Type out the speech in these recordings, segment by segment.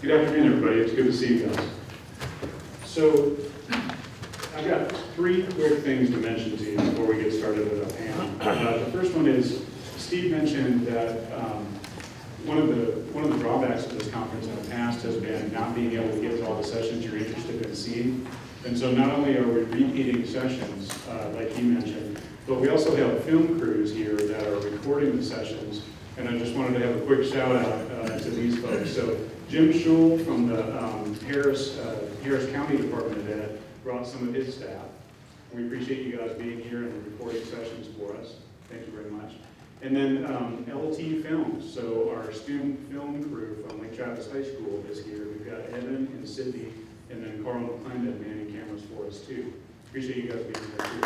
Good afternoon, everybody. It's good to see you guys. So, I've got three quick things to mention to you before we get started with our panel. The first one is, Steve mentioned that one of the drawbacks of this conference in the past has been not being able to get to all the sessions you're interested in seeing. And so not only are we repeating sessions, like he mentioned, but we also have film crews here that are recording the sessions. And I just wanted to have a quick shout out to these folks. So Jim Schul from the Harris County Department of Ed brought some of his staff. We appreciate you guys being here and recording sessions for us. Thank you very much. And then LT Films, so our student film crew from Lake Travis High School is here. We've got Evan and Sydney, and then Carl McClendon manning cameras for us too. Appreciate you guys being here too.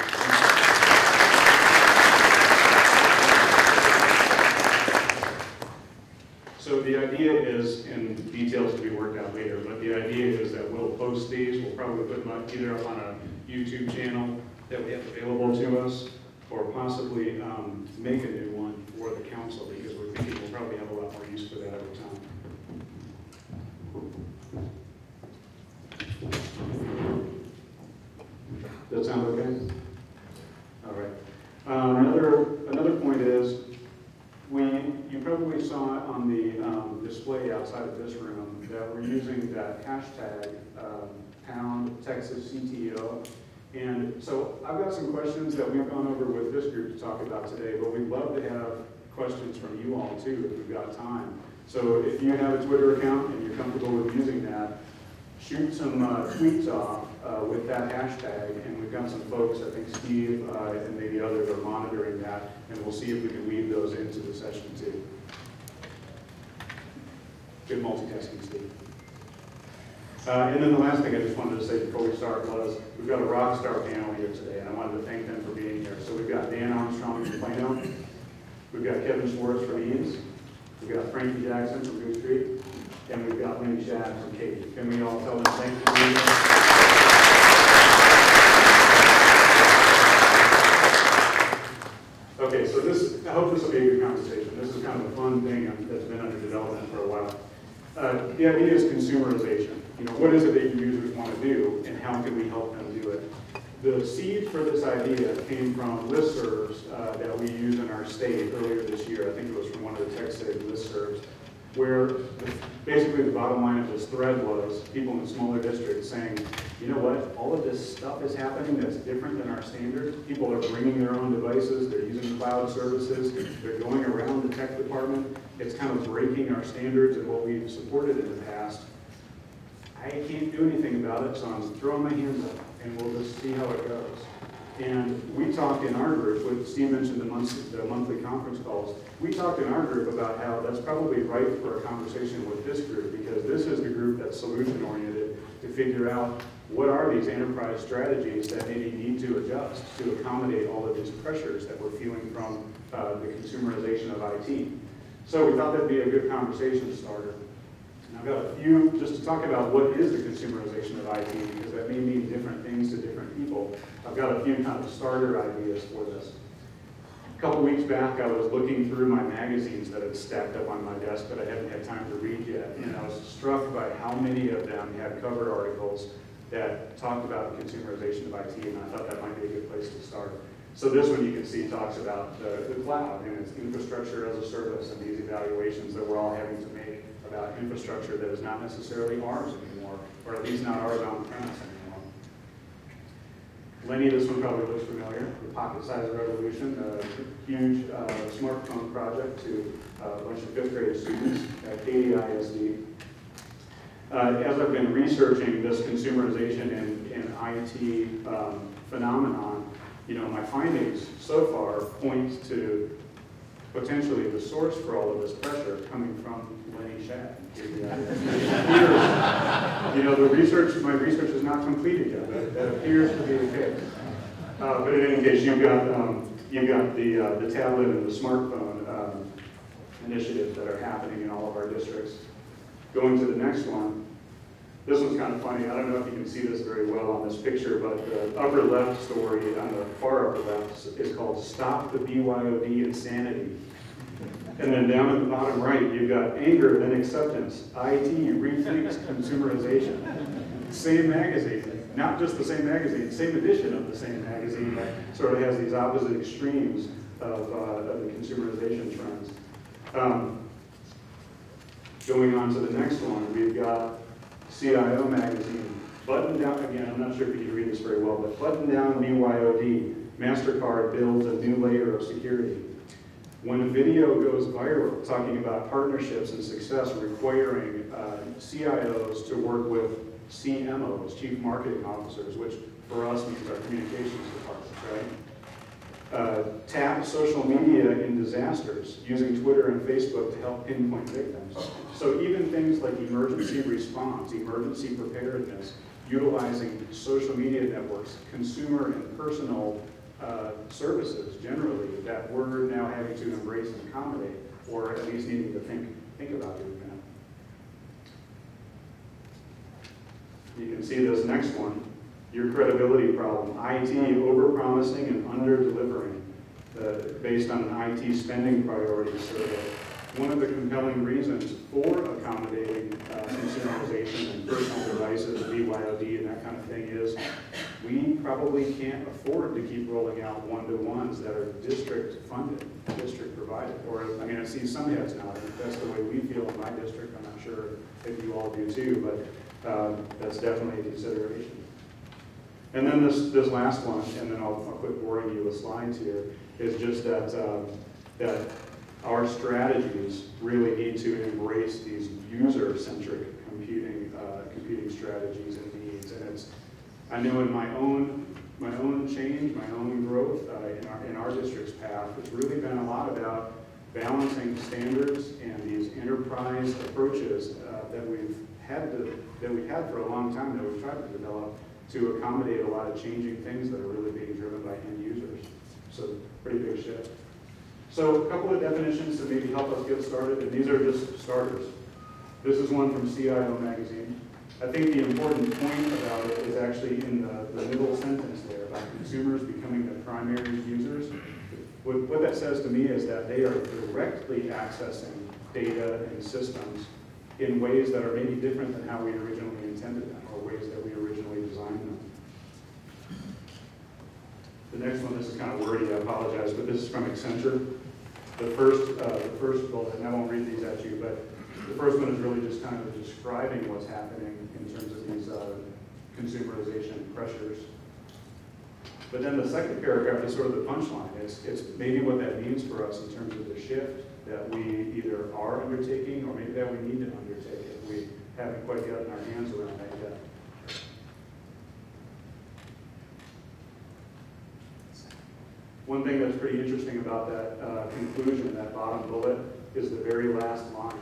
So the idea is, and details to be worked out later, but the idea is that we'll post these. We'll probably put them up either up on a YouTube channel that we have available to us, or possibly make a new one for the council, because we're thinking we'll probably have a lot more use for that over time. Does that sound okay? All right. Another point is, you probably saw it on the display outside of this room that we're using that hashtag #TexasCTO. And so I've got some questions that we've gone over with this group to talk about today, but we'd love to have questions from you all too if we've got time. So if you have a Twitter account and you're comfortable with using that, shoot some tweets off with that hashtag, and we've got some folks, I think Steve and maybe others are monitoring that, and we'll see if we can weave those into the session too. Good multitasking, Steve. And then the last thing I just wanted to say before we start was, we've got a rock star panel here today, and I wanted to thank them for being here. So we've got Dan Armstrong from Plano, we've got Kevin Schwartz from Eames, we've got Frankie Jackson from Goose Street, and we've got Lenny Shad from Katy. Can we all tell them thank you? Okay, so I hope this will be a good conversation. This is kind of a fun thing that's been under development for a while. The idea is consumerization. What is it that your users want to do, and how can we help them do it? The seed for this idea came from listservs that we use in our state earlier this year. I think it was from one of the TexSig listservs, where basically the bottom line of this thread was people in smaller districts saying, you know what, all of this stuff is happening that's different than our standards. People are bringing their own devices, they're using cloud services, they're going around the tech department. It's kind of breaking our standards and what we've supported in the past. I can't do anything about it, so I'm throwing my hands up, and we'll just see how it goes. And we talked in our group, Steve mentioned the monthly conference calls, we talked in our group about how that's probably right for a conversation with this group, because this is the group that's solution-oriented to figure out what are these enterprise strategies that maybe need to adjust to accommodate all of these pressures that we're feeling from the consumerization of IT. So we thought that'd be a good conversation starter. And I've got a few, just to talk about what is the consumerization of IT, because that may mean different things to different people. I've got a few kind of starter ideas for this. A couple weeks back, I was looking through my magazines that had stacked up on my desk that I hadn't had time to read yet, and I was struck by how many of them had cover articles that talked about the consumerization of IT, and I thought that might be a good place to start. So this one you can see talks about the cloud and its infrastructure as a service and these evaluations that we're all having to make about infrastructure that is not necessarily ours anymore, or at least not ours on premise anymore. Lenny, this one probably looks familiar, the pocket-sized revolution, a huge smartphone project to a bunch of fifth grade students at Katy ISD. As I've been researching this consumerization and IT phenomenon, my findings so far point to potentially the source for all of this pressure coming from Lenny Shad. My research is not completed yet. That appears to be the case. But in any case, you've got the tablet and the smartphone initiatives that are happening in all of our districts. Going to the next one. This one's kind of funny. I don't know if you can see this very well on this picture, but the upper left story on the far upper left is called Stop the BYOD Insanity. And then down at the bottom right, you've got anger, then acceptance, IT rethinks consumerization. Same magazine, not just the same magazine, same edition of the same magazine that sort of has these opposite extremes of the consumerization trends. Going on to the next one, we've got CIO magazine. Button down, again, I'm not sure if you can read this very well, but button down BYOD. MasterCard builds a new layer of security. When a video goes viral, talking about partnerships and success requiring CIOs to work with CMOs, Chief Marketing Officers, which for us means our communications departments, right? Tap social media in disasters, using Twitter and Facebook to help pinpoint victims. So even things like emergency response, emergency preparedness, utilizing social media networks, consumer and personal services generally that we're now having to embrace and accommodate, or at least needing to think about doing that. You can see this next one, your credibility problem. IT overpromising and under-delivering based on an IT spending priority survey. One of the compelling reasons for accommodating consumerization and personal devices, BYOD and that kind of thing is we probably can't afford to keep rolling out one-to-ones that are district funded, district provided. Or, I mean, I see some heads now, I think that's the way we feel in my district. I'm not sure if you all do too, but that's definitely a consideration. And then this last one, and then I'll quit boring you with slides here, is just that our strategies really need to embrace these user-centric computing strategies and needs. And it's, I know in my own change, my own growth in our district's path, it's really been a lot about balancing standards and these enterprise approaches that we had for a long time that we've tried to develop to accommodate a lot of changing things that are really being driven by end users. So pretty big shift. So a couple of definitions to maybe help us get started, and these are just starters. This is one from CIO magazine. I think the important point about it is actually in the middle sentence there about consumers becoming the primary users. What that says to me is that they are directly accessing data and systems in ways that are maybe different than how we originally intended them or ways that we originally designed them. The next one, this is kind of wordy, I apologize, but this is from Accenture. The first bullet, and I won't read these at you, but the first one is really just kind of describing what's happening in terms of these consumerization pressures. But then the second paragraph is sort of the punchline. It's maybe what that means for us in terms of the shift that we either are undertaking or maybe that we need to undertake if we haven't quite gotten our hands around that yet. One thing that's pretty interesting about that conclusion, that bottom bullet, is the very last line.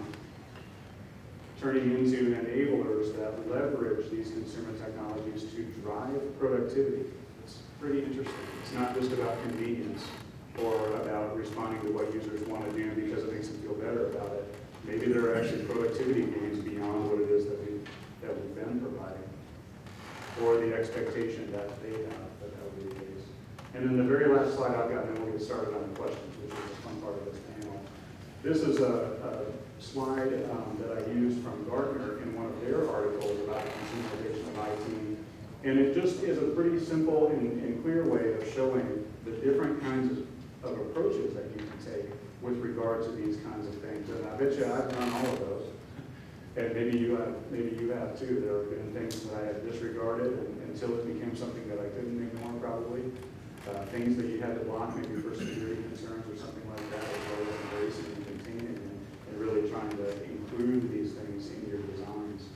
Turning into enablers that leverage these consumer technologies to drive productivity. It's pretty interesting. It's not just about convenience or about responding to what users want to do because it makes them feel better about it. Maybe there are actually productivity gains beyond what it is that we've been providing, or the expectation that they have that will be the case. And then the very last slide I've got, and then we'll get started on the questions, which is the fun part of this panel. This is a slide that I used from Gartner in one of their articles about consumerization of IT. And it just is a pretty simple and clear way of showing the different kinds of approaches that you can take with regard to these kinds of things. And I bet you I've done all of those. And maybe you have too. There have been things that I had disregarded until it became something that I couldn't ignore probably. Things that you had to block maybe for security concerns or something like that, as well as embracing and containing and really trying to include these things in your designs.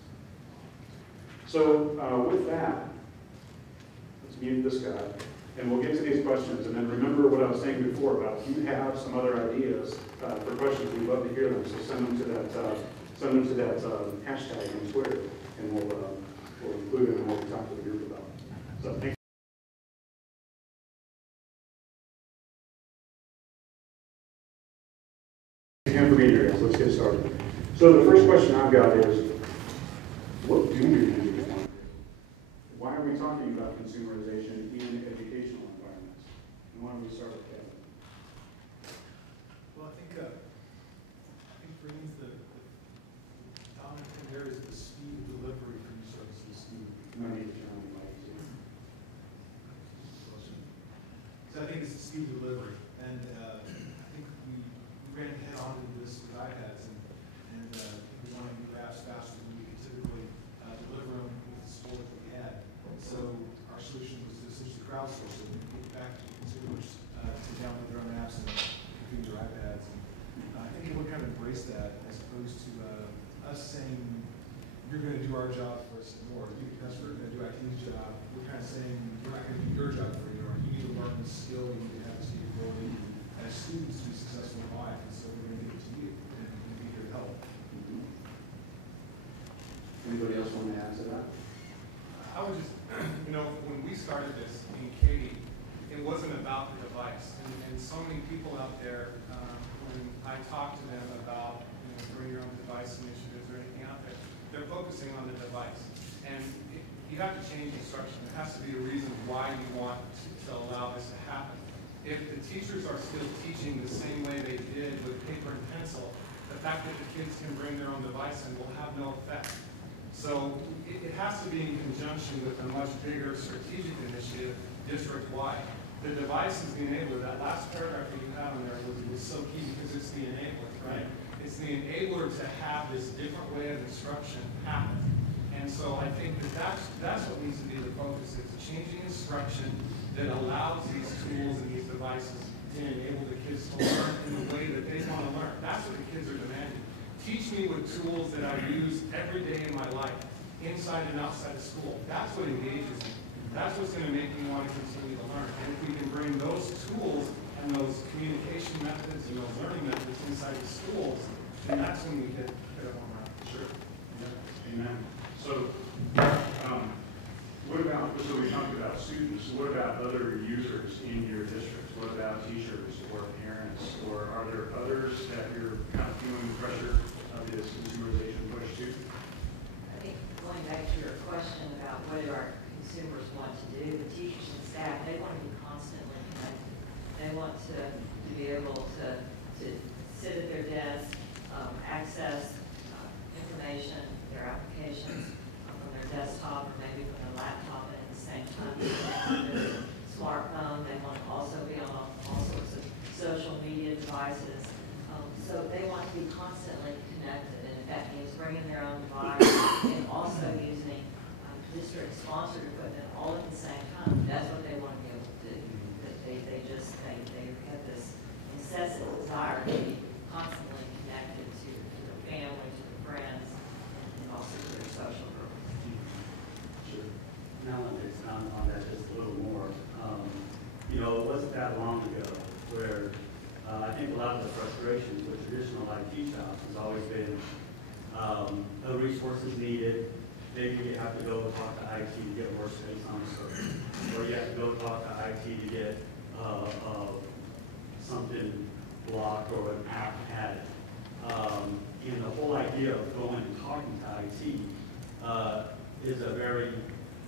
So with that, let's mute this guy, and we'll get to these questions. And then remember what I was saying before about if you have some other ideas for questions, we'd love to hear them. So send them to that hashtag on Twitter, and we'll include them in what we talk to the group about. So thank you. For being here, guys. Let's get started. So the first question I've got is, what do your users want? Why are we talking about consumerization in educational environments? And why don't we start with Kevin? Well, I think speed delivery. And I think we ran head on into this with iPads, and we wanted new apps faster than we could typically deliver them with the support that we had. So our solution was to essentially crowdsource it and get back to consumers to download their own apps and configure their iPads. And I think we'll kind of embrace that as opposed to us saying, you're going to do our job for us more. Because we're going to do IT's job. We're kind of saying, we're not going to do your job for you. Or you need to learn this skill. You need to have this capability as students to be successful in life. And so we're going to give it to you and be here to help. Anybody else want to add to that? I would just, when we started this in Katy, it wasn't about the device. And so many people out there, when I talk to them about bring your own device initiatives or anything out there, they're focusing on the device. And you have to change instruction. There has to be a reason why you want to allow this to happen. If the teachers are still teaching the same way they did with paper and pencil, the fact that the kids can bring their own device in will have no effect. So it has to be in conjunction with a much bigger strategic initiative district-wide. The device is the enabler. That last paragraph that you had on there was so key because it's the enabler, right? It's the enabler to have this different way of instruction happen. And so I think that's what needs to be the focus, is changing instruction that allows these tools and these devices to enable the kids to learn in the way that they want to learn. That's what the kids are demanding. Teach me with tools that I use every day in my life, inside and outside of school. That's what engages me. That's what's going to make me want to continue to learn. And if we can bring those tools and those communication methods and those learning methods inside the schools, then that's when we hit a home run. Sure. Yeah. Amen. So, what about, so we talked about students, what about other users in your districts? What about teachers or parents? Or are there others that you're kind of feeling the pressure of this consumerization push to? I think going back to your question about what do our consumers want to do, the teachers and staff, they want to be constantly connected. They want to be able to sit at their desk, access information, their applications from their desktop or maybe from their laptop, and at the same time their smartphone. They want to also be on all sorts of social media devices. So they want to be constantly connected, and if that means bringing their own device and also using district-sponsored equipment all at the same time, that's what they want to be able to do. They have this incessant desire to be constantly connected to their family, to their friends, and also to their social groups. Sure. Now, it's on that just a little more. It wasn't that long ago where I think a lot of the frustrations with traditional IT shops has always been the resources needed. Maybe you have to go talk to IT to get more space on the server, or you have to go talk to IT to get something blocked or an app added. And the whole idea of going and talking to IT is a very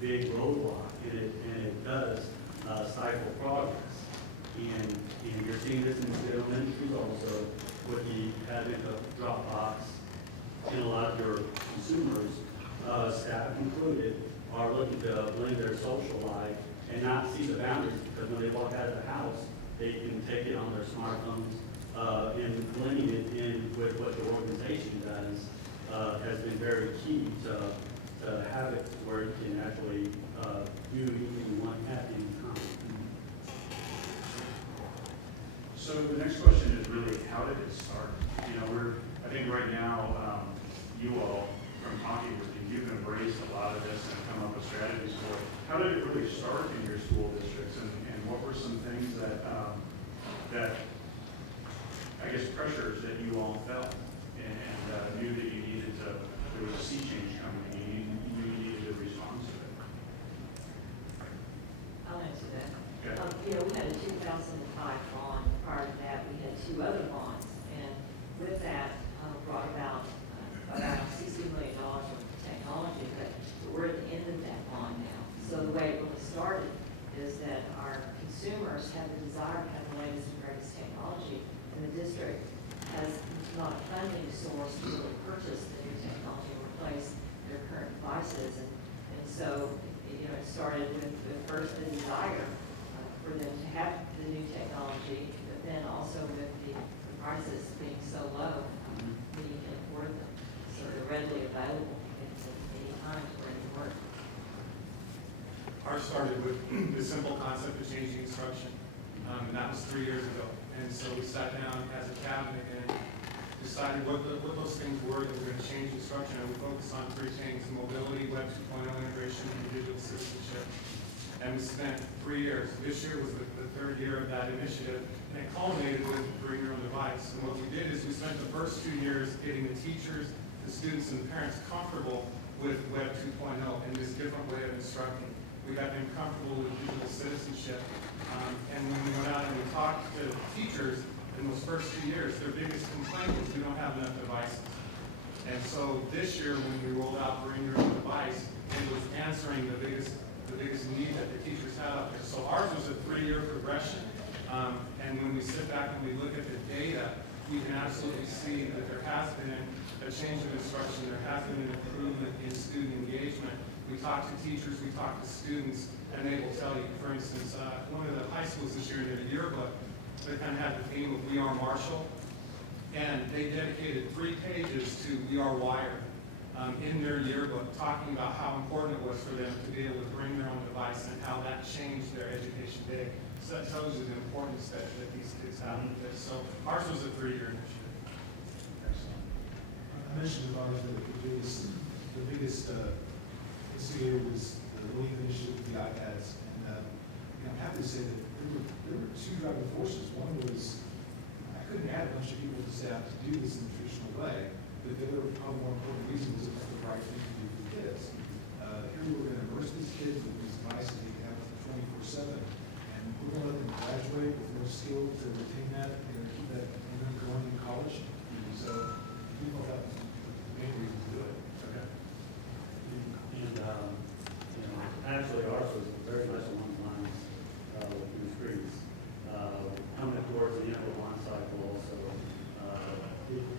big roadblock, and it does stifle progress. And you're seeing this in the elementary also with the advent of Dropbox, and a lot of your consumers, staff included, are looking to blend their social life and not see the boundaries, because when they walk out of the house, they can take it on their smartphones, and blending it in with what the organization does has been very key to have it where you can actually do anything you want at any time. So the next question is really, how did it start? I think right now, you all, from talking with you, you've embraced a lot of this and come up with strategies for it. How did it really start in your school districts, and what were some things that, I guess, pressures that you all felt and knew that you needed to, there was a sea change coming, and you needed to respond to it? I'll answer that. Okay. We had a 2005 bond. Prior to that, we had 2 other bonds, and with that brought about $60 million worth of technology, but we're at the end of that bond now. So the way it really started is that our consumers have the desire to have the latest and greatest technology, and the district has not a funding source to really purchase the new technology and replace their current devices. And so, it started with first the desire for for them to have the new technology, but then also with the prices being so low, that you can afford them. So they're readily available at any time where you work. Ours started with the simple concept of changing instruction, and that was 3 years ago. And so we sat down as a cabinet and decided what those things were that were going to change instruction, and we focused on 3 things: mobility, Web 2.0 integration, and digital citizenship. And we spent 3 years. This year was the 3rd year of that initiative, and it culminated with Bring Your Own Device. And what we did is we spent the first 2 years getting the teachers, the students, and the parents comfortable with Web 2.0 and this different way of instructing. We got them comfortable with digital citizenship. And when we went out and we talked to teachers in those first 2 years, their biggest complaint was we don't have enough devices. And so this year, when we rolled out Bring Your Own Device, it was answering the biggest need that the teachers had out there. So ours was a 3-year progression. And when we sit back and we look at the data, we can absolutely see that there has been a change of instruction. There has been an improvement in student engagement. We talk to teachers, we talk to students, and they will tell you. For instance, one of the high schools this year did a yearbook that kind of had the theme of We Are Marshall, and they dedicated 3 pages to We Are Wired in their yearbook, talking about how important it was for them to be able to bring their own device and how that changed their education day. So that tells you the importance that these kids have with this. So ours was a 3-year initiative. I mentioned about the biggest instigator was the Lean initiative with the iPads, and I'm happy to say that there were 2 driving forces. One was I couldn't add a bunch of people to staff to do this in the traditional way, but the other probably more important reason was it was the right thing to do for kids. Here we were going to immerse these kids with these devices they can have 24/7, and we're going to let them graduate with more skill to retain that and keep that momentum going in college. So we thought that was the main reason to do it. Okay. And, actually ours was very much along the lines with new screens. Coming towards the end of the launch cycle also,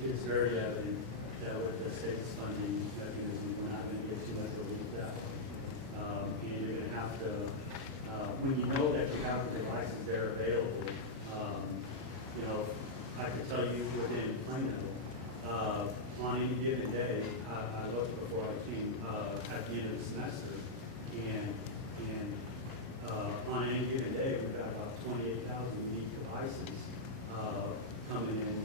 it's very evident that with the state's funding mechanism, we're not going to get too much relief that way. And you're going to have to, when you know that you have the devices there available, I can tell you within Plano, on any given day, I looked before I came at the end of the semester, and on any given day, we've got about 28,000 unique devices coming in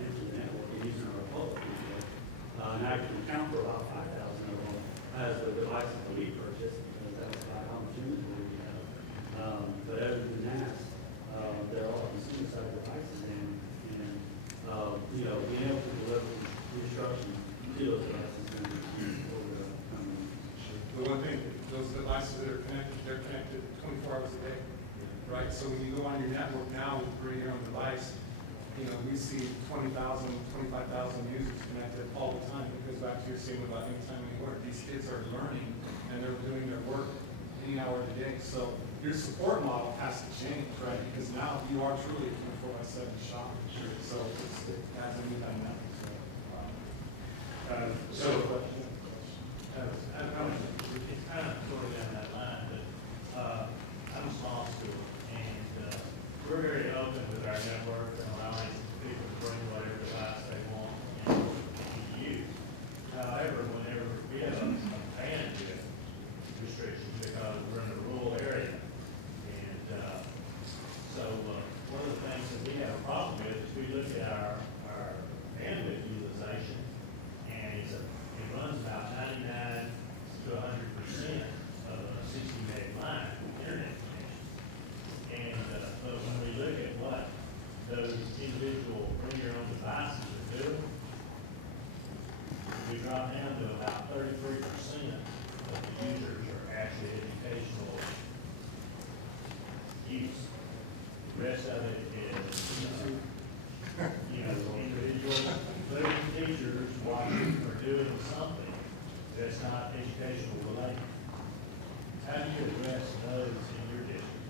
into the network and using our public network. And I can count for about 5,000 of them as the devices that we purchased, because that's about how much inventory we have. But other than that, they're all consumer side devices, and being able to deliver instruction to those devices is going to be key over the coming years. The one thing, those devices that are connected, they're connected 24 hours a day, right? So when you go on your network now with Bring Your Own Device, we see 20,000, 25,000 users connected all the time. It goes back to your statement about anytime, anywhere. These kids are learning and they're doing their work any hour of the day. So your support model has to change, right? Because now you are truly a 24/7 shop. So it adds a new dynamic. So, it's kind of sort of down that line, but I'm a small school, and we're very open with our network and allowing people to bring whatever device they want and use. However, whenever we have a bandwidth restriction because we're in a rural area, and so one of the things that we have a problem with is we look at our bandwidth utilization, and it runs about 99 to 100% of a 60 meg line internet connection. And but when we look at what those individual bring your own devices are doing, we drop down to about 33% of the users are actually educational use. The rest of it is individual living teachers watching or doing something that's not educational related. How do you address those in your district?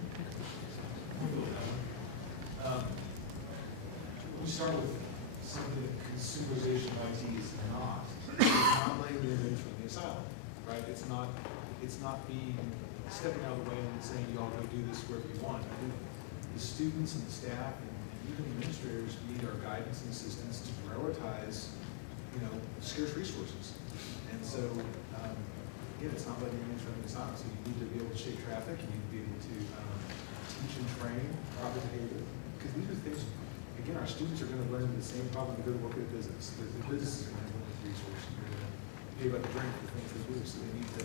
We start with something that consumerization of IT is not. It's not laying the image from the asylum, right? It's not being stepping out of the way and saying, y'all go do this wherever you want. I think the students and the staff and even the administrators need our guidance and assistance to prioritize, scarce resources. And so, again, it's not letting anyone turn this on. So you need to be able to shape traffic. You need to be able to teach and train proper behavior. Because these are things, again, our students are going to learn the same problem to go to work at a business. The business is going to have limited resources. They're going to pay by the drink for things they do. So they need to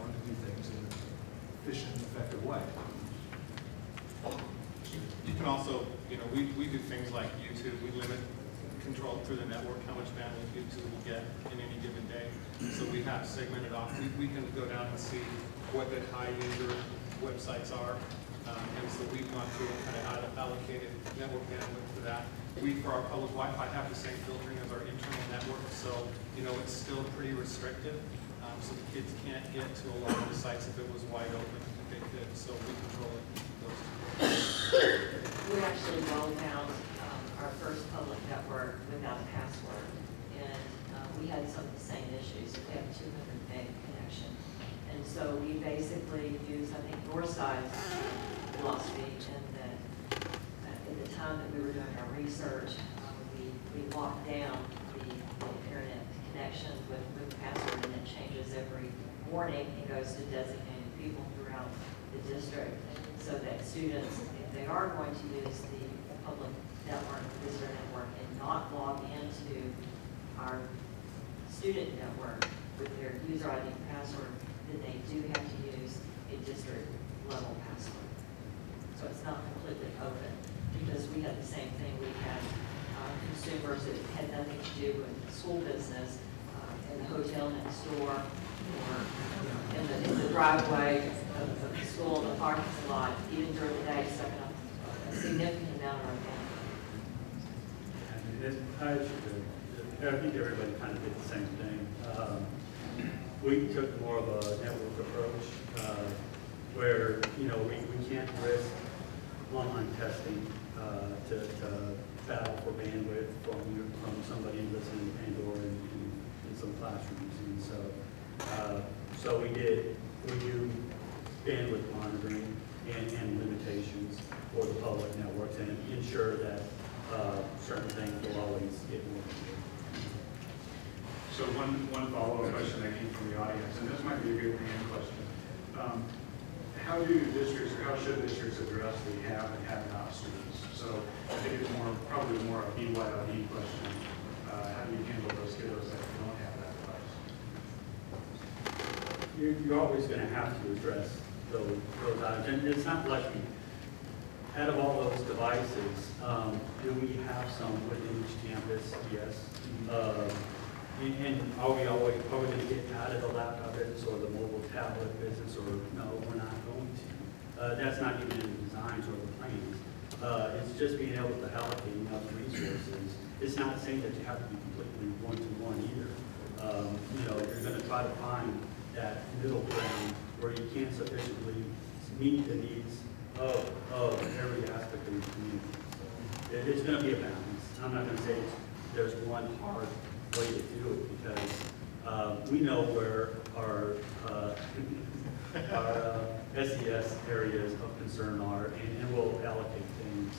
learn to do things in an efficient and effective way. You can also, we do things like YouTube. We limit control through the network how much bandwidth YouTube will get in any given day. So we have segmented off. We can go down and see what the high user websites are. And so we've gone through and kind of allocated network bandwidth for that. We, for our public Wi-Fi, have the same filtering as our internal network. So, it's still pretty restrictive. So the kids can't get to a lot of the sites if it was wide open if they could. So we control it. We actually rolled out our first public network without a password, and we had some of the same issues. We have a 200 meg connection, and so we basically used, I think, Northside's philosophy, and that at the time that we were doing our research, we locked down the internet connection with the password, and it changes every morning. It goes to designated people throughout the district, so that students, if they are going to use the public network, visitor network, and not log into our student network with their user ID and password, then they do have to use a district level password. So it's not completely open, because we had the same thing. We had consumers that had nothing to do with school business in the hotel next door, or in the driveway of the school, the parking lot, even during the day, sucking up a significant amount of our I think everybody kind of did the same thing. We took more of a network approach where, we can't risk online testing to battle for bandwidth from somebody who lives in Pandora in some classrooms. And so we do bandwidth monitoring and limitations for the public networks and ensure that certain things will always get more. So one follow-up question that came from the audience, and this might be a good hand question. How do districts, or how should districts address the have and have not students? So I think it's probably more a BYOD question. How do you handle those kiddos that don't have that device? You're always going to have to address those items. And it's not like out of all those devices, do we have some within each campus? Yes. And are we going to get out of the laptop business or the mobile tablet business, or no, we're not going to. That's not even in the designs or the plans. It's just being able to allocate enough resources. It's not saying that you have to be completely one-to-one either. You're going to try to find that middle ground where you can't sufficiently meet the needs of every aspect of the community. So it's going to be a balance. I'm not going to say there's one hard way to do it, because we know where our SES areas of concern are, and we'll allocate things,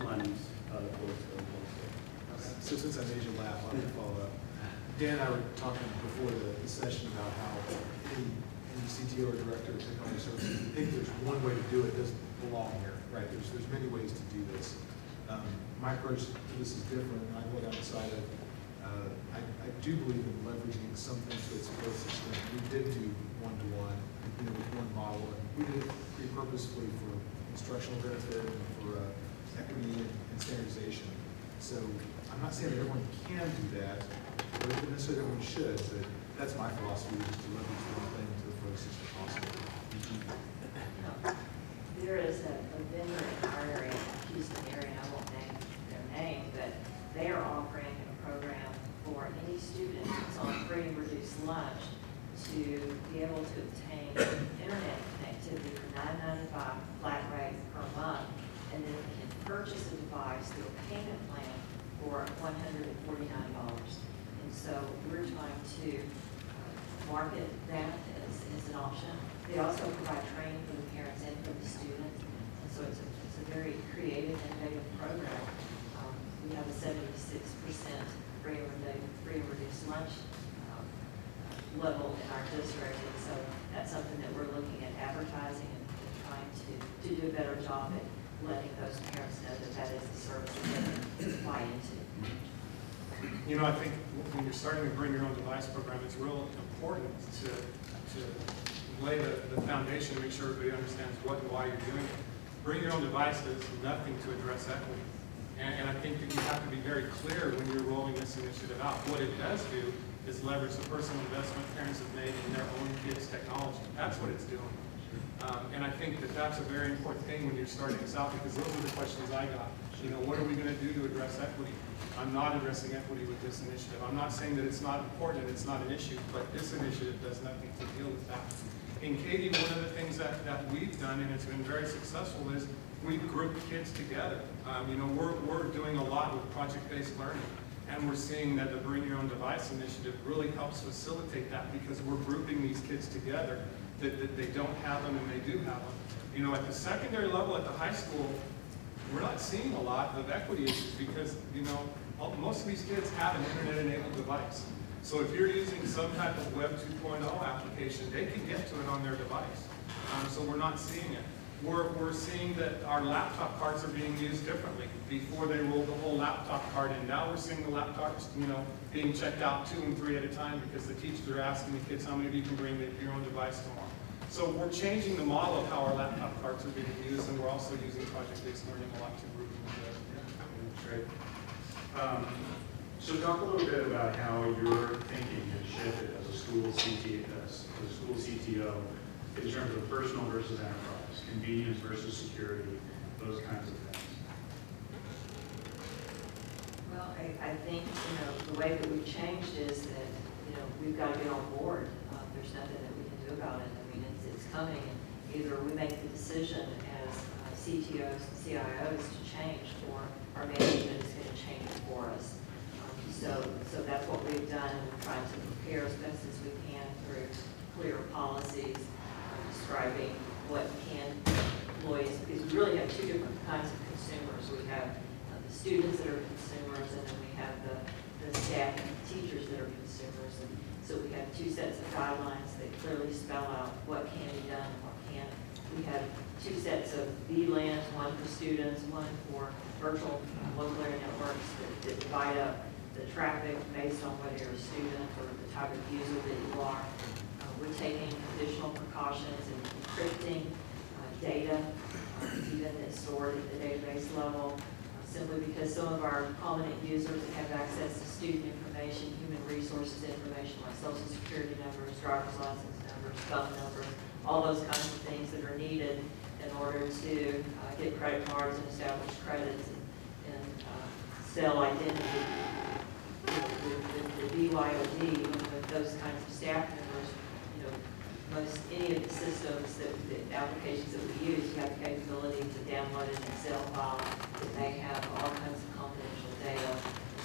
monies towards those. So since I made you laugh, I'll follow up. Dan and I were talking before the session about how any CTO or director of technology services, I think there's one way to do it, doesn't belong here, right? There's many ways to do this. My approach to this is different, and I go down the side of, I do believe in leveraging some things to its full system. We did do one-to-one, with one model, and we did it pretty purposefully for instructional benefit and for equity and standardization. So I'm not saying that everyone can do that, but not necessarily everyone should, but that's my philosophy, is to leverage one thing to the fullest extent possible. There is a vendor in our area, Houston area, I won't name their name, but they are offering a program for any student that's on free and reduced lunch to be able to obtain internet connectivity for $9.95 flat rate per month, and then can purchase a device through a payment plan for $149. And so we're trying to market that as an option They also provide training for the parents and for the students, and so it's a very creative, innovative program. We have a 76% free and reduced lunch level in our district, and so that's something that we're looking at advertising and trying to do a better job at letting those parents know that that is the service that they can buy into. You know, I think when you're starting to bring your own device program, it's real important to lay the foundation, make sure everybody understands what and why you're doing it. Bring your own device does nothing to address equity. And I think that you have to be very clear when you're rolling this initiative out. What it does do is leverage the personal investment parents have made in their own kids' technology. That's what it's doing. And I think that that's a very important thing when you're starting this out, because those are the questions I got. You know, what are we going to do to address equity? I'm not addressing equity with this initiative. I'm not saying that it's not important and it's not an issue, but this initiative does nothing to deal with that. In Katy, one of the things that we've done, and it's been very successful, is we've grouped kids together. You know, we're doing a lot with project-based learning, and we're seeing that the Bring Your Own Device initiative really helps facilitate that, because we're grouping these kids together that they don't have them and they do have them. You know, at the secondary level, at the high school, we're not seeing a lot of equity issues because, you know, most of these kids have an internet-enabled device. So if you're using some type of Web 2.0 application, they can get to it on their device. So we're not seeing it. We're seeing that our laptop cards are being used differently. Before they rolled the whole laptop card in. Now we're seeing the laptops, you know, being checked out 2 and 3 at a time because the teachers are asking the kids how many of you can bring your own device tomorrow. So we're changing the model of how our laptop cards are being used, and we're also using project-based learning a lot to group them. Great. So talk a little bit about how your thinking has shifted as a school CTO in terms of personal versus enterprise, convenience versus security, those kinds of things. Well, I think, you know, the way that we've changed is that, you know, we've got to get on board. There's nothing that we can do about it. I mean, it's coming, and either we make the decision as CTOs and CIOs to change, or our management is going to change for us. So that's what we've done, and we're trying to prepare as best as we can through clear policies, describing what employees, because we really have 2 different kinds of consumers. We have the students that are consumers, and then we have the staff and teachers that are consumers. And so we have 2 sets of guidelines that clearly spell out what can be done and what can't. We have 2 sets of VLANs, one for students, one for virtual local area networks that divide up the traffic based on whether you're a student or the type of user that you are. We're taking additional precautions in encrypting data, even that's stored at the database level, simply because some of our prominent users have access to student information, human resources information like social security numbers, driver's license numbers, phone numbers, all those kinds of things that are needed in order to get credit cards and establish credits and sell identity. With the BYOD, with those kinds of staff members, you know, any of the systems, the applications that we use, you have the capability to download an Excel file that may have all kinds of confidential data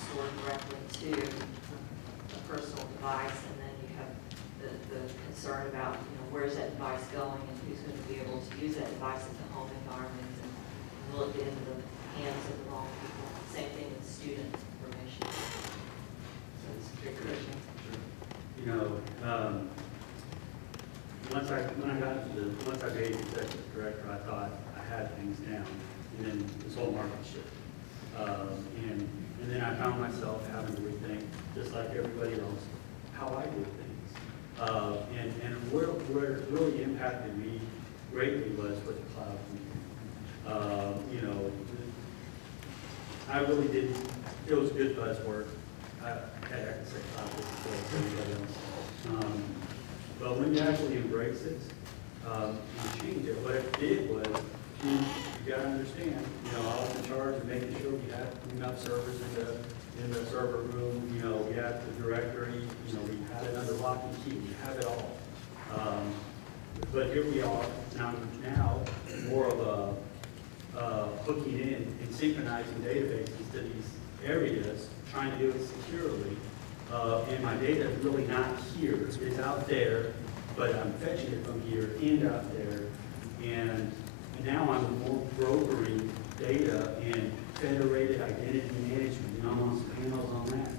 stored directly to a personal device, and then you have the concern about, you know, where's that device going and who's going to be able to use that device in the home environment, and will it get into the hands of the wrong people. Same thing with student information. So it's very critical. You know, once I became executive director, I thought I had things down, and then this whole market shift. And then I found myself having to rethink, just like everybody else, how I do things. And where it really impacted me greatly was with the cloud computing. You know, I really didn't, it was good buzzword. I can say cloud for everybody else. But when you actually embrace it, you change it. What it did was, you got to understand, you know, I was in charge of making sure we had enough servers in the server room. You know, we had the directory. You know, we had it under lock and key. We have it all. But here we are now more of a hooking in and synchronizing databases to these areas, trying to do it securely. And my data is really not here. It's out there, but I'm fetching it from here and out there. And now I'm more brokering data and federated identity management, and I'm on some panels on that.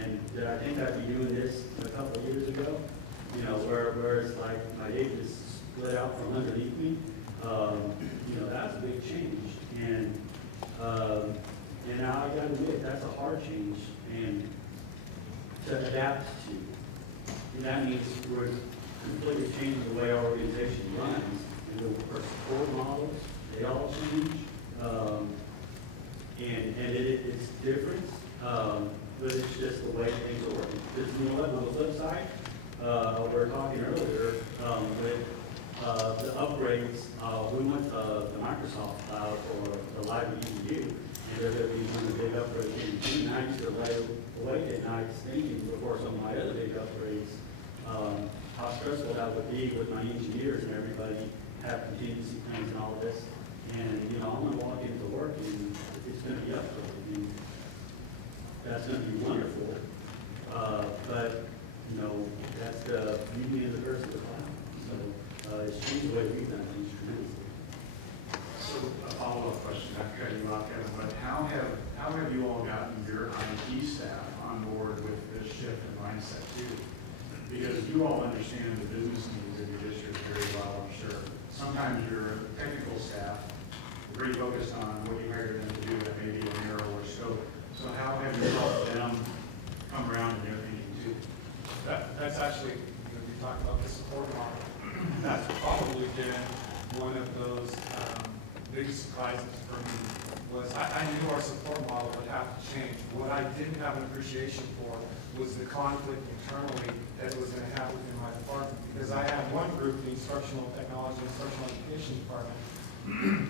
And did I think I'd be doing this a couple of years ago? You know, where it's like my data just split out from underneath me. You know, that's a big change. And now I gotta admit, that's a hard change and to adapt to. And that means we're completely changing the way our organization runs. And our support models, they all change. And it's different, but it's just the way things are working. Because, you know what, on the flip side, we were talking earlier with the upgrades, we went to the Microsoft Cloud for the Live EDU, and they're going to be one of the big upgrades in June. I used to lay awake at night thinking before some of my other big upgrades, how stressful that would be with my engineers and everybody have contingency plans and all of this. And, you know, I'm going to walk into work and it's going to be upgraded. And that's going to be wonderful. But, you know, that's the beauty and the curse of the cloud. So it's changed the way we've done things tremendously. So a follow-up question, I've cut you off, Kevin, but how have you all gotten your IT staff on board with this shift in mindset too? Because you all understand the business needs of your district very well, I'm sure. Sometimes your technical staff are very focused on what you hired them to do that may be a narrower scope. So how have you helped them come around in their thinking too? That's actually, when we talk about the support model, that's probably been one of those big surprises for me. Was I knew our support model would have to change. What I didn't have an appreciation for was the conflict internally that was going to happen within my department. Because I had one group, the instructional technology, instructional education department,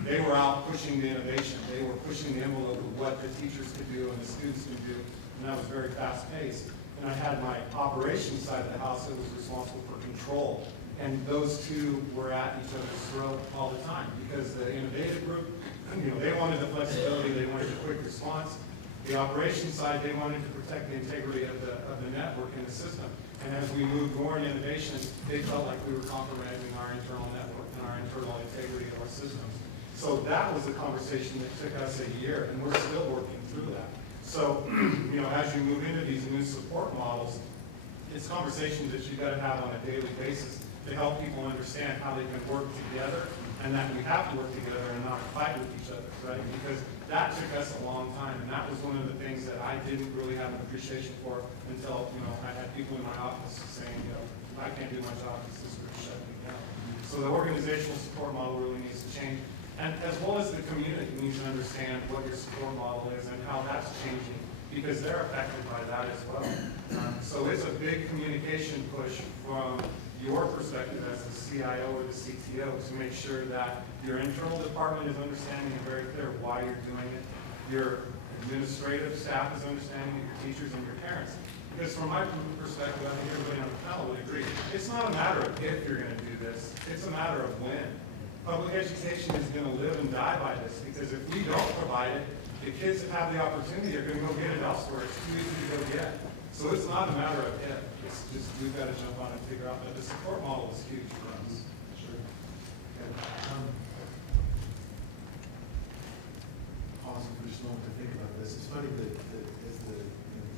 they were out pushing the innovation. They were pushing the envelope of what the teachers could do and the students could do, and that was very fast paced. And I had my operations side of the house that was responsible for control. And those two were at each other's throat all the time because the innovative group, you know, they wanted the flexibility, they wanted the quick response. The operations side, they wanted to protect the integrity of the network and the system. And as we moved more in innovation, they felt like we were compromising our internal network and our internal integrity of our systems. So that was a conversation that took us a year, and we're still working through that. So, you know, as you move into these new support models, it's conversations that you've got to have on a daily basis to help people understand how they can work together and that we have to work together and not fight with each other, right? Because that took us a long time, and that was one of the things that I didn't really have an appreciation for until, you know, I had people in my office saying, you know, I can't do my job because this group shut me down. So the organizational support model really needs to change. And as well as the community needs to understand what your support model is and how that's changing, because they're affected by that as well. So it's a big communication push from your perspective as the CIO or the CTO to make sure that your internal department is understanding and very clear why you're doing it. Your administrative staff is understanding, your teachers and your parents. Because from my perspective, I think everybody on the panel would agree, it's not a matter of if you're going to do this, it's a matter of when. Public education is going to live and die by this, because if we don't provide it, the kids that have the opportunity are going to go get it elsewhere. It's too easy to go get. So it's not a matter of if. It's just we've got to jump on and figure out that the support model is huge for us. Sure. Awesome for just a moment to think about this. It's funny that as the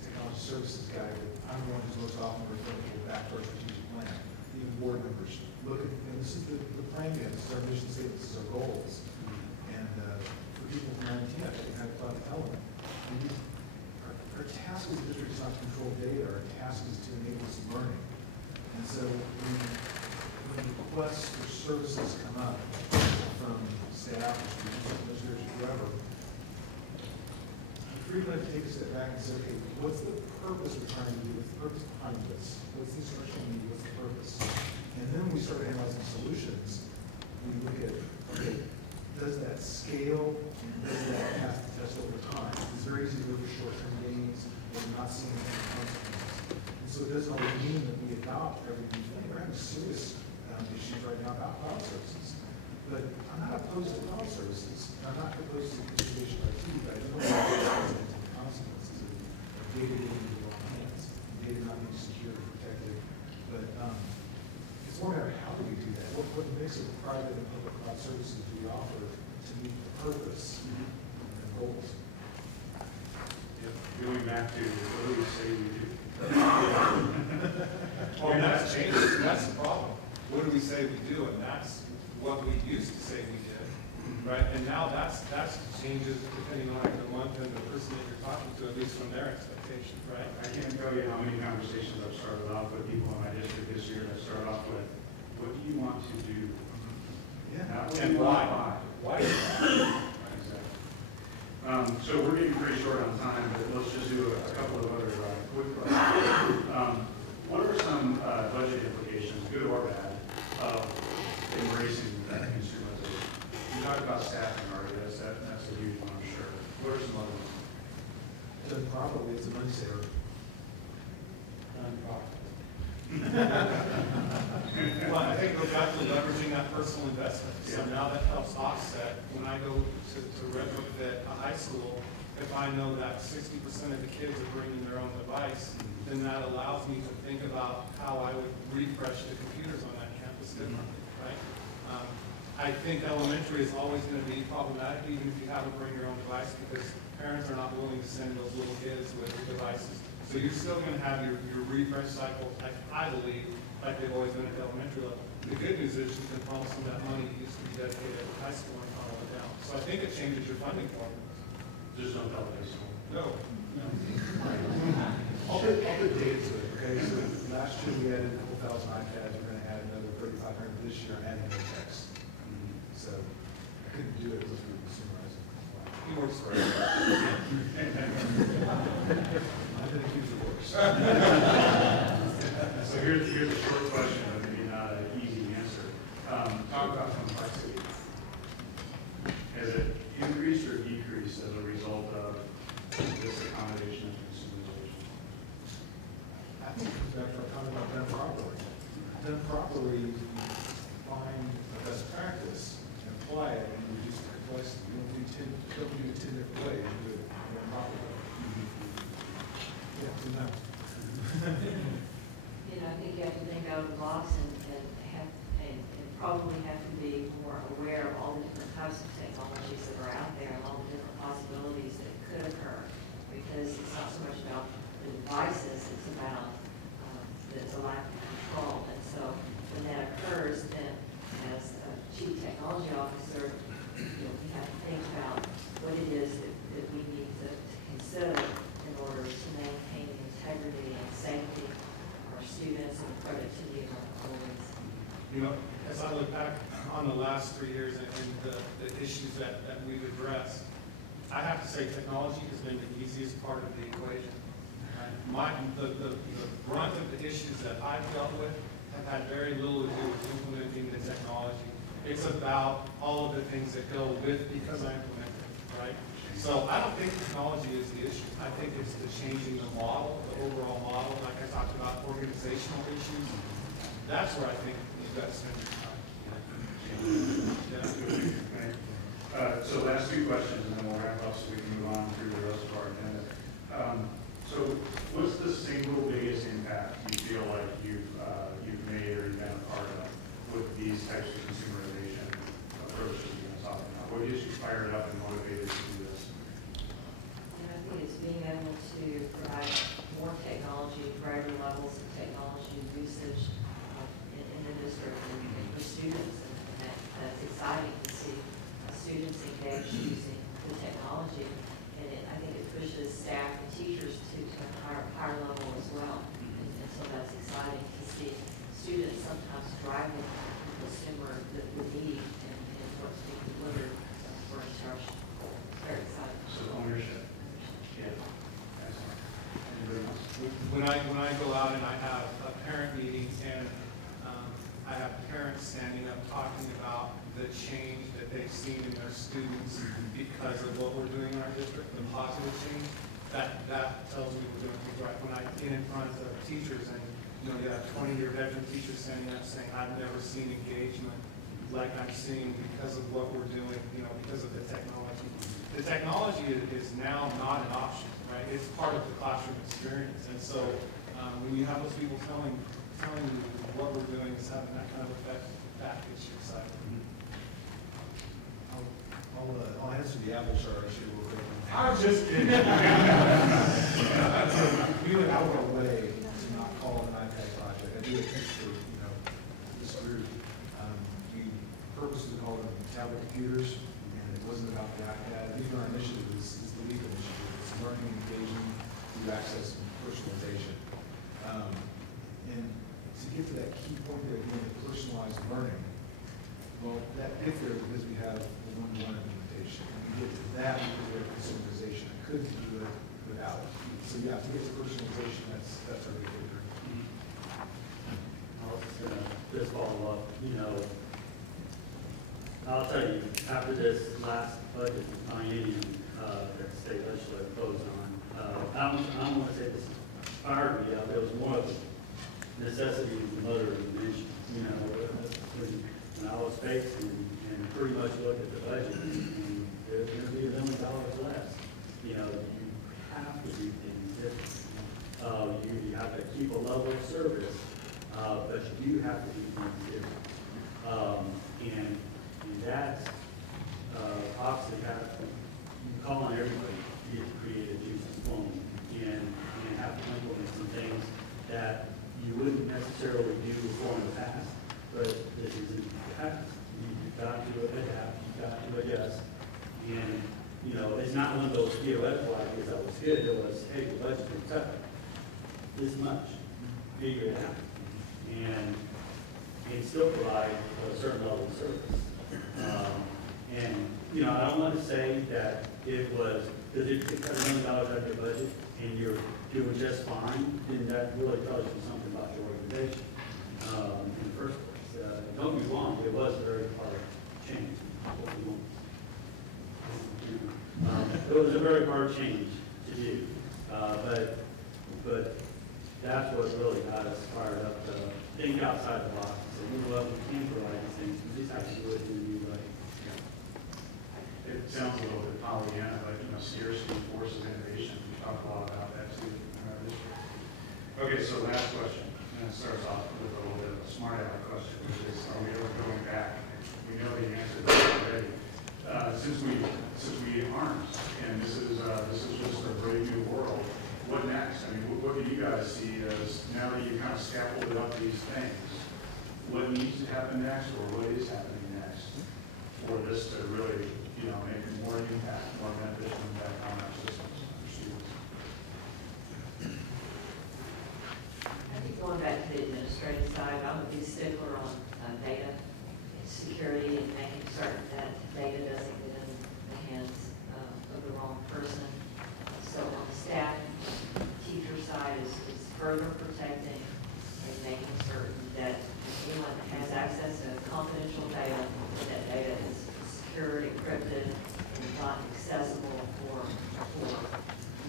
technology services guy, I'm the one who's most often referring to back to our strategic plan. Even board members look at, and this is the plan again, this is our mission statement, this is our goals. And for people from IT, I think I thought to tell them, our task as a district is not to control data, our task is to enable some learning. And so when requests for services come up from staff, administrators, whoever, you're going to take a step back and say, okay, what's the purpose we're trying to do? What's the purpose behind this? What's the instructional need? What's the purpose? And then when we start analyzing solutions, we look at, okay, does that scale and does that pass the test over time? It's very easy to look for short-term gains and not seeing any consequences. And so it doesn't always mean that we adopt every new thing. We're having serious issues right now about cloud services. But I'm not opposed to cloud services. I'm not opposed to integration of IT, but I don't want to the consequences of data getting into the wrong hands, data not being secure and protected. But mix of private and public cloud services we offer to meet the purpose and goals. Yep. Going back to what do we say we do? Well, that's changed, that's the problem. What do we say we do? And that's what we used to say we did, right? And now that's changes depending on the month and the person that you're talking to, at least from their expectations, right? I can't tell you how many conversations I've started off with people in my district this year that start off with, what do you want to do? Not what And you want to why? buy. Why is that? Exactly. So we're getting pretty short on time, but let's just do a couple of other quick questions. What are some budget implications, good or bad, of embracing that consumerization? You talked about staffing already, that's a huge one, I'm sure. What are some other ones? Done properly, it's a money saver. Well, I think it goes back to leveraging that personal investment. So Yeah. now that helps offset. When I go to retrofit a high school, if I know that 60% of the kids are bringing their own device, then that allows me to think about how I would refresh the computers on that campus differently, right? I think elementary is always going to be problematic, even if you have to bring your own device, because parents are not willing to send those little kids with devices. So you're still going to have your refresh cycle, I believe, like they've always been at the elementary level. The good news is you can funnel some of that money that used to be dedicated at high school and funnel it down. So I think it changes your funding formula. Just don't tell me so. No. I'll put data to it, okay? So last year we added a couple thousand iPads, we're gonna add another 3,500 this year, and adding no text. So I couldn't do it unless we were consumerizing. He works for it. I've been accused of worse. So here's a short question, but maybe not an easy answer. Talk about complexity. Has it increased or decreased as a result of this accommodation of consumerization? I think it comes back to our comment about done properly. Done properly, you find a best practice and apply it and reduce the complexity. You don't do it 10 different ways, you do it in a proper way. Yeah, so now. You know, I think you have to think out of the box and probably have to be more aware of all the different types of technologies that are out there and all the different possibilities that could occur. Because it's not so much about the devices, it's about the lack of control. And so when that occurs, then as a chief technology officer, you know, we have to think about what it is that we need to consider in order to maintain the integrity and safety of our students and the productivity of our employees. You know, as I look back on the last 3 years and the issues that we've addressed, I have to say technology has been the easiest part of the equation. The brunt of the issues that I've dealt with have had very little to do with implementing the technology. It's about all of the things that go with because I implement it, right? So I don't think technology is the issue. I think it's the changing the model, the overall model, like I talked about organizational issues. That's where I think you've got to spend your time. Yeah. Okay. So last two questions, and then we'll wrap up so we can move on through the rest of our agenda. So what's the single biggest impact you feel like you've made or you've been a part of with these types of consumerization approaches you've been talking about? What gets you fired up and motivated to do this? And I think it's being able to provide more technology, greater levels of technology usage in the district and for students. And that's exciting to see students engaged using the technology. And I think it pushes staff and teachers to a higher level as well. And so that's exciting to see students sometimes driving the consumer the need and what's being delivered for instruction. Very exciting. So ownership. Yeah. Excellent. Anybody else? When I go out and I have a parent meeting and I have parents standing up talking about the change that they've seen in their students because of what we're doing in our district, the positive change, that tells me we're doing things right. When I get in front of teachers and you have 20-year veteran teachers standing up saying, I've never seen engagement like I'm seeing because of what we're doing, because of the technology. The technology is now not an option, right? It's part of the classroom experience. And so when you have those people telling you what we're doing is having that kind of effect, that gets you excited. I'll answer the apple chart issue real quick. I was just kidding. We went out of our way to not call it an iPad project. I do think for, this group, we purposely called them tablet computers, and it wasn't about the iPad. Even our initiative is the LEAP initiative. It's learning, engaging, through access, and personalization. And to get to that key point there, again, the personalized learning, well, that gets there because we have the one-to-one implementation. We get to that because we have consumerization. I couldn't do it without it. So yeah, to get to personalization, that's our big figure. I was just follow up, I'll tell you, after this last budget meeting that the state legislature closed on, I don't want to say this inspired me, there was more of a necessity of the mother of invention. When I was faced and pretty much looked at the budget, and there's going to be $1 million less. You have to do things different. You have to keep a level of service, but you do have to do things different. And that's obviously you call on everybody to get creative, juices flowing, and have to implement some things that you wouldn't necessarily do before in the past, but this is in the past. You've got to adapt, you've got to adjust, and it's not one of those theoretical ideas that was good. It was, hey, the budget's been cut this much, figure it out, and still provide a certain level of service. I don't want to say that it was, because if you cut $1 million out of your budget and you're doing just fine, then that really tells you something about your organization in the first place. Don't be wrong, it was a very hard change. It was a very hard change to do, but that's what really got us fired up to think outside the box. So we can provide these things, we just have to do it in a new way. It sounds a little bit Pollyanna, but scarcity forces innovation. We talk a lot about that too in our district. Okay, so last question, and it starts off with a little bit of a smart aleck question, which is, are we ever going back? We know the answer to that already. Since we aren't, and this is just a brave new world, what next? I mean, what do you guys see as, now that you kind of scaffolded up these things, what needs to happen next, or what is happening next for this to really, make more impact, more beneficial impact on our systems, our students? I think going back to the administrative side, I'm a big stickler on data security and making certain that data doesn't get in the hands of the wrong person. So on the staff, teacher side is further protecting and making certain that anyone that has access to confidential data, that data is secured, encrypted, and not accessible for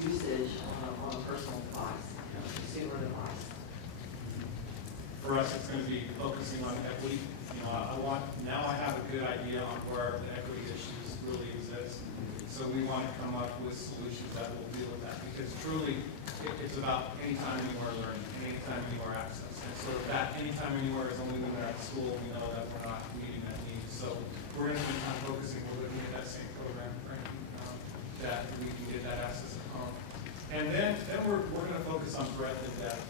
usage on a personal device, consumer device. For us, it's going to be focusing on equity. Now I have a good idea on where the equity issues really exist. So we want to come up with solutions that will deal with that, because truly it's about anytime, anywhere learning, and anytime, anywhere access. And so that anytime, anywhere is only when they're at school. We know that we're not meeting that need. So we're going to be kind of focusing, we're looking at that same program training, that we can get that access at home. And then we're going to focus on breadth and depth.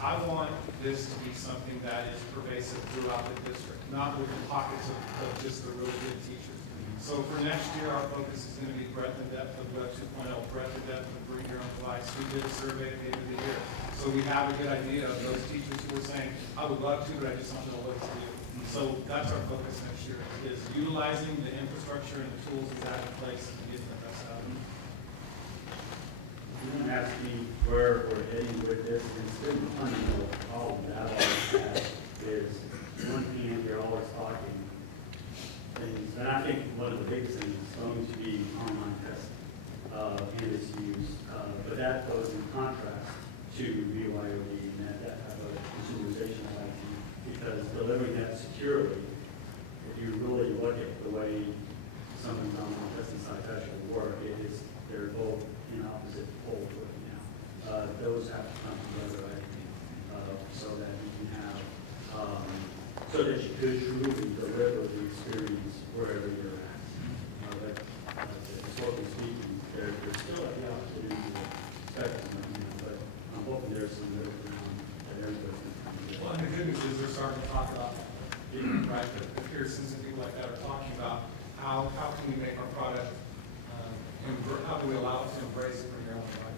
I want this to be something that is pervasive throughout the district, not within pockets of just the really good teachers. So for next year, our focus is going to be breadth and depth of Web 2.0, breadth and depth of bring your own device. We did a survey at the end of the year. So we have a good idea of those teachers who are saying, I would love to, but I just don't know what to do. So that's our focus next year, is utilizing the infrastructure and the tools we have in place to get the best out of them. You're going to ask me where we're heading with this, and it's been a fundamental problem that I always have, is one hand, you're always talking things, and I think one of the biggest things is going to be online testing and its use, but that goes in contrast to BYOD and that type of consumerization of IT, because delivering that securely, if you really look at the way something's online testing site actually work, they're both in opposite poles right now. Those have to come together, I think, so that you can have so that you could truly deliver the experience wherever you're at. Historically speaking, there's still the opportunity to spectrum, but I'm hoping there's some middle ground that everybody's going to come to. Well, and the good news is they're starting to talk about, right, the Pearsons and people like that are talking about how can we make our product, how do we allow it to embrace it from your own device?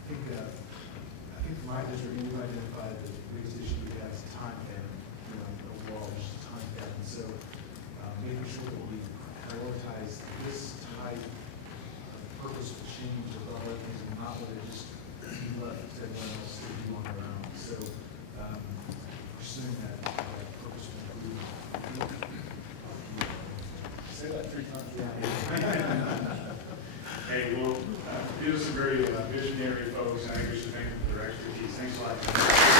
I think for my district, we've identified the biggest issue we have is time gap, overall, just time gap. And so, making sure that we prioritize this type of purposeful change with all other things and not let it just be left to everyone else to do on their own. So, pursuing that purposeful improvement. Say that 3 times. Hey, well, these are some very visionary folks, and I think we should thank them for their expertise. Thanks a lot.